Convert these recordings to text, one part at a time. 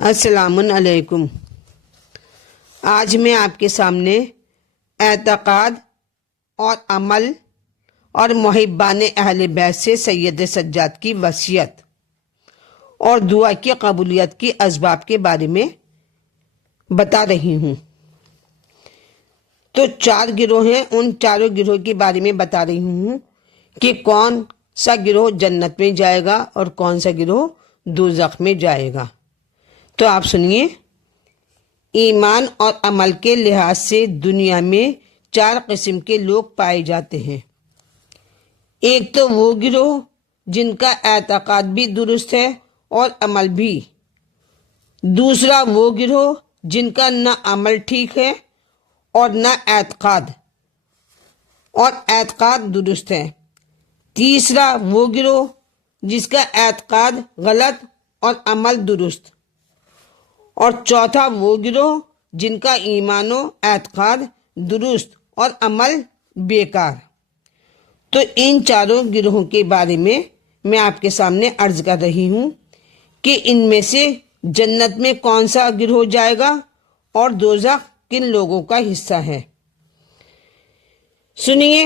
السلام علیکم۔ آج میں آپ کے سامنے اعتقاد اور عمل اور محبان اہل بیت سے سید سجاد کی وصیت اور دعا کی قبولیت کی اسباب کے بارے میں بتا رہی ہوں۔ تو 4 گروہ ہیں، ان چاروں گروہ کے بارے میں بتا رہی ہوں کہ کون سا گروہ جنت میں جائے گا اور کون سا گروہ دوزخ میں جائے گا۔ تو آپ سنیے، ایمان اور عمل کے لحاظ سے دنیا میں 4 قسم کے لوگ پائے جاتے ہیں۔ ایک تو وہ گروہ جن کا اعتقاد بھی درست ہے اور عمل بھی۔ دوسرا وہ گروہ جن کا نہ عمل ٹھیک ہے اور نہ اعتقاد درست ہے۔ تیسرا وہ گروہ جس کا اعتقاد غلط اور عمل درست۔ اور چوتھا وہ گروہ جن کا ایمان و اعتقاد درست اور عمل بیکار۔ تو ان چاروں گروہوں کے بارے میں آپ کے سامنے عرض کر رہی ہوں کہ ان میں سے جنت میں کون سا گروہ جائے گا اور دوزخ کن لوگوں کا حصہ ہے۔ سنیے،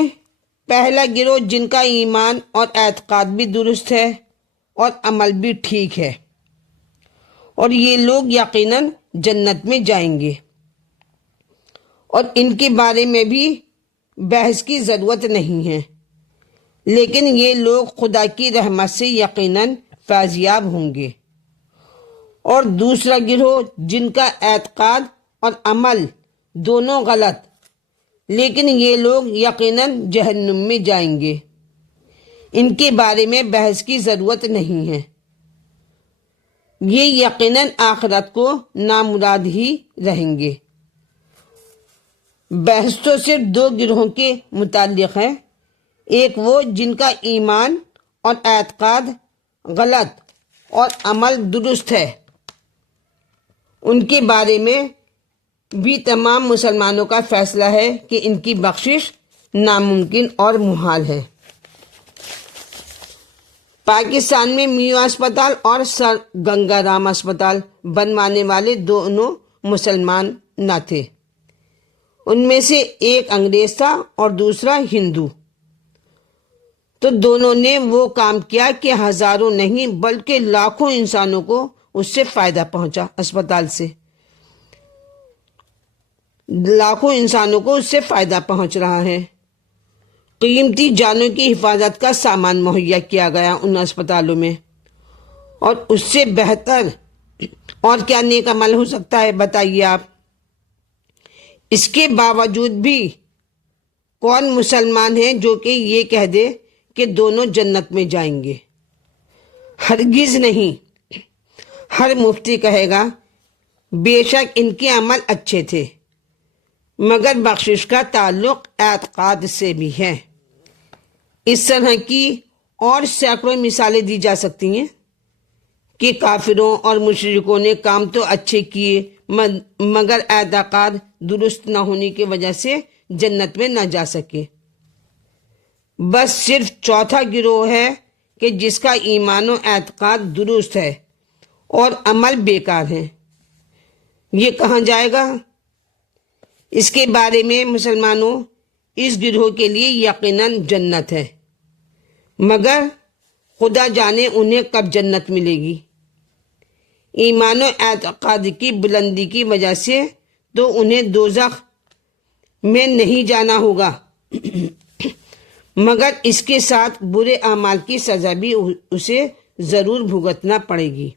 پہلا گروہ جن کا ایمان اور اعتقاد بھی درست ہے اور عمل بھی ٹھیک ہے، اور یہ لوگ یقیناً جنت میں جائیں گے، اور ان کے بارے میں بھی بحث کی ضرورت نہیں ہے، لیکن یہ لوگ خدا کی رحمت سے یقیناً فیضیاب ہوں گے۔ اور دوسرا گروہ جن کا اعتقاد اور عمل دونوں غلط، لیکن یہ لوگ یقیناً جہنم میں جائیں گے، ان کے بارے میں بحث کی ضرورت نہیں ہے، یہ یقیناً آخرت کو نامراد ہی رہیں گے۔ بحث تو صرف 2 گروہوں کے متعلق ہے، ایک وہ جن کا ایمان اور اعتقاد غلط اور عمل درست ہے، ان کے بارے میں بھی تمام مسلمانوں کا فیصلہ ہے کہ ان کی بخشش ناممکن اور محال ہے۔ پاکستان میں میو اسپتال اور سر گنگا رام اسپتال بنوانے والے دونوں مسلمان نہ تھے، ان میں سے ایک انگریز تھا اور دوسرا ہندو۔ تو دونوں نے وہ کام کیا کہ ہزاروں نہیں بلکہ لاکھوں انسانوں کو اس سے فائدہ پہنچا، اسپتال سے لاکھوں انسانوں کو اس سے فائدہ پہنچ رہا ہے۔ قیمتی جانوں کی حفاظت کا سامان مہیا کیا گیا ان اسپتالوں میں، اور اس سے بہتر اور کیا نیک عمل ہو سکتا ہے، بتائیے آپ۔ اس کے باوجود بھی کون مسلمان ہے جو کہ یہ کہہ دے کہ دونوں جنت میں جائیں گے؟ ہرگز نہیں۔ ہر مفتی کہے گا بے شک ان کے عمل اچھے تھے، مگر بخشش کا تعلق اعتقاد سے بھی ہے۔ اس طرح کی اور سینکڑوں مثالیں دی جا سکتی ہیں کہ کافروں اور مشرکوں نے کام تو اچھے کیے مگر اعتقاد درست نہ ہونے کی وجہ سے جنت میں نہ جا سکے۔ بس صرف چوتھا گروہ ہے کہ جس کا ایمان و اعتقاد درست ہے اور عمل بیکار ہے، یہ کہاں جائے گا؟ اس کے بارے میں مسلمانوں، اس گروہ کے لیے یقیناً جنت ہے، مگر خدا جانے انہیں کب جنت ملے گی۔ ایمان و اعتقاد کی بلندی کی وجہ سے تو انہیں دوزخ میں نہیں جانا ہوگا، مگر اس کے ساتھ برے اعمال کی سزا بھی اسے ضرور بھگتنا پڑے گی۔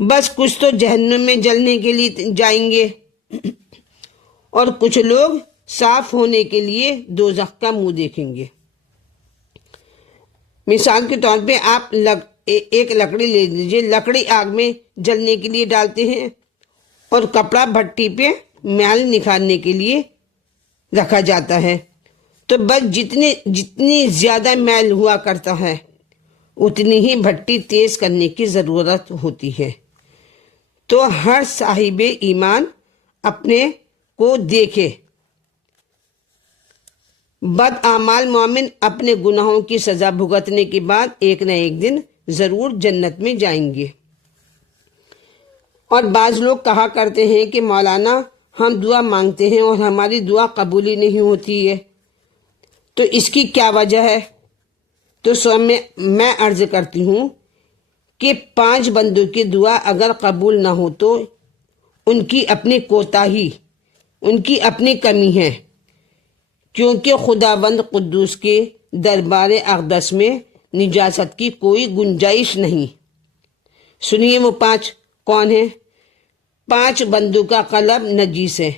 بس کچھ تو جہنم میں جلنے کے لیے جائیں گے، اور کچھ لوگ صاف ہونے کے لیے دوزخ کا منہ دیکھیں گے۔ مثال کے طور پہ آپ ایک لکڑی لے لیجیے، لکڑی آگ میں جلنے کے لیے ڈالتے ہیں اور کپڑا بھٹی پہ میل نکھارنے کے لیے رکھا جاتا ہے، تو بس جتنی زیادہ میل ہوا کرتا ہے اتنی ہی بھٹی تیز کرنے کی ضرورت ہوتی ہے۔ تو ہر صاحب ایمان اپنے کو دیکھے، بد اعمال مومن اپنے گناہوں کی سزا بھگتنے کے بعد ایک نہ ایک دن ضرور جنت میں جائیں گے۔ اور بعض لوگ کہا کرتے ہیں کہ مولانا ہم دعا مانگتے ہیں اور ہماری دعا قبول ہی نہیں ہوتی ہے، تو اس کی کیا وجہ ہے؟ تو میں عرض کرتی ہوں کہ 5 بندوں کی دعا اگر قبول نہ ہو تو ان کی اپنی کوتاہی، ان کی اپنی کمی ہے، کیونکہ خداوند قدوس کے دربار اقدس میں نجاست کی کوئی گنجائش نہیں۔ سنیے وہ 5 کون ہیں؟ 5 بندوں کا قلب نجیس ہے،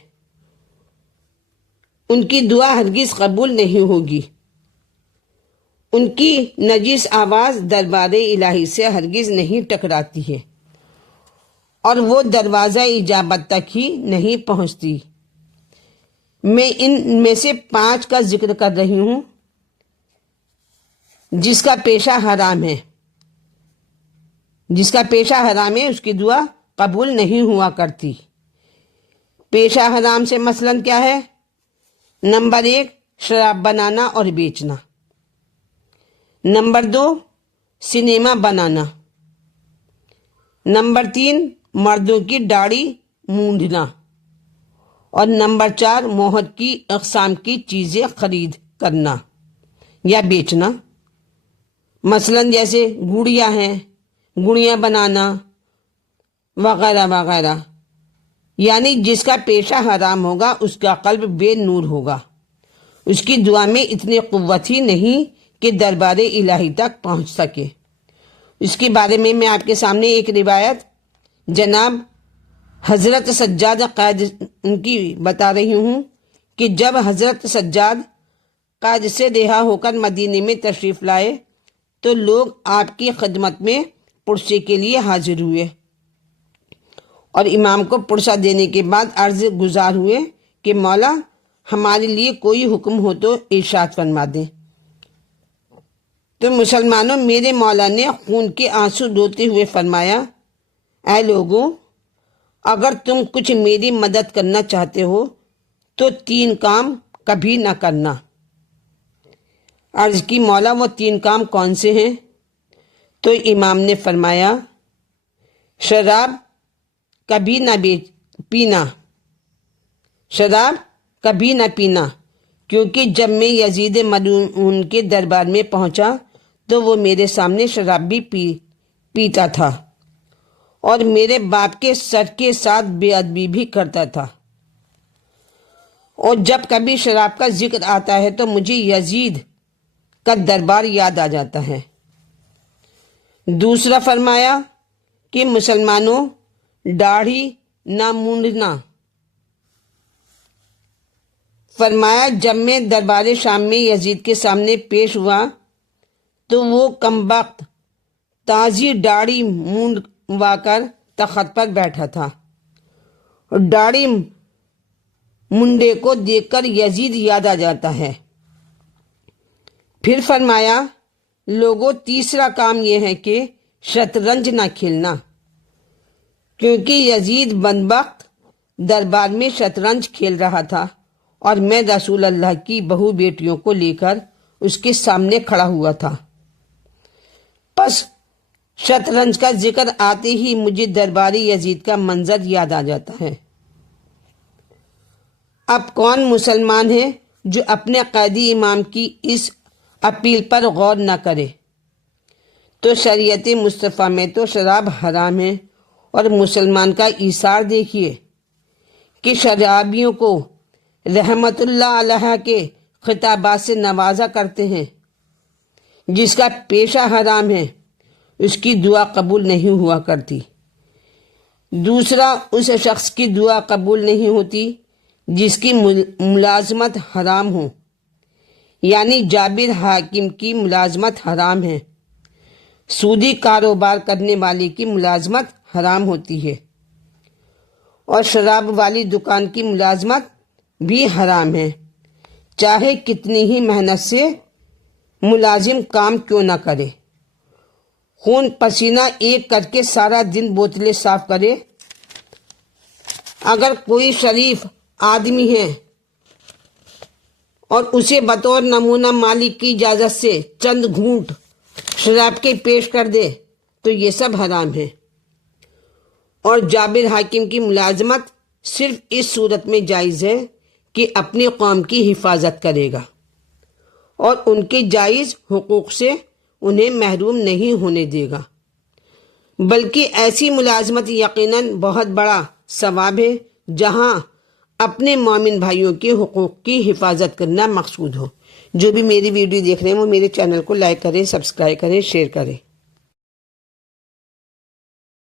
ان کی دعا ہرگز قبول نہیں ہوگی، ان کی نجیس آواز دربار الہی سے ہرگز نہیں ٹکراتی ہے اور وہ دروازہ اجابت تک ہی نہیں پہنچتی۔ میں ان میں سے 5 کا ذکر کر رہی ہوں جس کا پیشہ حرام ہے، جس کا پیشہ حرام ہے اس کی دعا قبول نہیں ہوا کرتی۔ پیشہ حرام سے مثلاً کیا ہے؟ نمبر 1 شراب بنانا اور بیچنا، نمبر 2 سنیما بنانا، نمبر 3 مردوں کی داڑھی مونڈنا، اور نمبر 4 مہر کی اقسام کی چیزیں خرید کرنا یا بیچنا، مثلاً جیسے گڑیاں ہیں، گڑیاں بنانا وغیرہ وغیرہ۔ یعنی جس کا پیشہ حرام ہوگا اس کا قلب بے نور ہوگا، اس کی دعا میں اتنی قوت ہی نہیں کہ دربار الہی تک پہنچ سکے۔ اس کے بارے میں آپ کے سامنے ایک روایت جناب حضرت سجاد قائد ان کی بتا رہی ہوں کہ جب حضرت سجاد قائد سے رہا ہو کر مدینے میں تشریف لائے تو لوگ آپ کی خدمت میں پرسے کے لیے حاضر ہوئے اور امام کو پرسہ دینے کے بعد عرض گزار ہوئے کہ مولا ہمارے لیے کوئی حکم ہو تو ارشاد فرما دیں۔ تو مسلمانوں، میرے مولا نے خون کے آنسو روتے ہوئے فرمایا، اے لوگوں، اگر تم کچھ میری مدد کرنا چاہتے ہو تو 3 کام کبھی نہ کرنا۔ عرض کی مولا وہ 3 کام کون سے ہیں؟ تو امام نے فرمایا، شراب کبھی نہ پینا، شراب کبھی نہ پینا، کیونکہ جب میں یزید ملعون کے دربار میں پہنچا تو وہ میرے سامنے شراب بھی پیتا تھا اور میرے باپ کے سر کے ساتھ بے ادبی بھی کرتا تھا، اور جب کبھی شراب کا ذکر آتا ہے تو مجھے یزید کا دربار یاد آ جاتا ہے۔ دوسرا فرمایا کہ مسلمانوں، داڑھی نہ مونڈنا۔ فرمایا جب میں دربار شام میں یزید کے سامنے پیش ہوا تو وہ کمبخت تازی داڑھی مونڈوا کر تخت پر بیٹھا تھا، اور داڑھی منڈے کو دیکھ کر یزید یاد آ جاتا ہے۔ پھر فرمایا، لوگوں، تیسرا کام یہ ہے کہ شطرنج نہ کھیلنا، کیونکہ یزید بدبخت دربار میں شطرنج کھیل رہا تھا اور میں رسول اللہ کی بہو بیٹیوں کو لے کر اس کے سامنے کھڑا ہوا تھا۔ پس شطرنج کا ذکر آتے ہی مجھے درباری یزید کا منظر یاد آ جاتا ہے۔ اب کون مسلمان ہے جو اپنے قائدی امام کی اس اپیل پر غور نہ کرے؟ تو شریعت مصطفیٰ میں تو شراب حرام ہے، اور مسلمان کا ایثار دیکھیے کہ شرابیوں کو رحمت اللہ علیہ کے خطابات سے نوازا کرتے ہیں۔ جس کا پیشہ حرام ہے اس کی دعا قبول نہیں ہوا کرتی۔ دوسرا، اس شخص کی دعا قبول نہیں ہوتی جس کی ملازمت حرام ہو، یعنی جابر حاکم کی ملازمت حرام ہے، سودی کاروبار کرنے والے کی ملازمت حرام ہوتی ہے، اور شراب والی دکان کی ملازمت بھی حرام ہے، چاہے کتنی ہی محنت سے ملازم کام کیوں نہ کرے، خون پسینہ ایک کر کے سارا دن بوتلیں صاف کرے۔ اگر کوئی شریف آدمی ہے اور اسے بطور نمونہ مالک کی اجازت سے چند گھونٹ شراب کے پیش کر دے تو یہ سب حرام ہے، اور جابر حاکم کی ملازمت صرف اس صورت میں جائز ہے کہ اپنی قوم کی حفاظت کرے گا اور ان کے جائز حقوق سے انہیں محروم نہیں ہونے دے گا، بلکہ ایسی ملازمت یقیناً بہت بڑا ثواب ہے جہاں اپنے مومن بھائیوں کے حقوق کی حفاظت کرنا مقصود ہو۔ جو بھی میری ویڈیو دیکھ رہے ہیں وہ میرے چینل کو لائک کریں، سبسکرائب کریں، شیئر کریں۔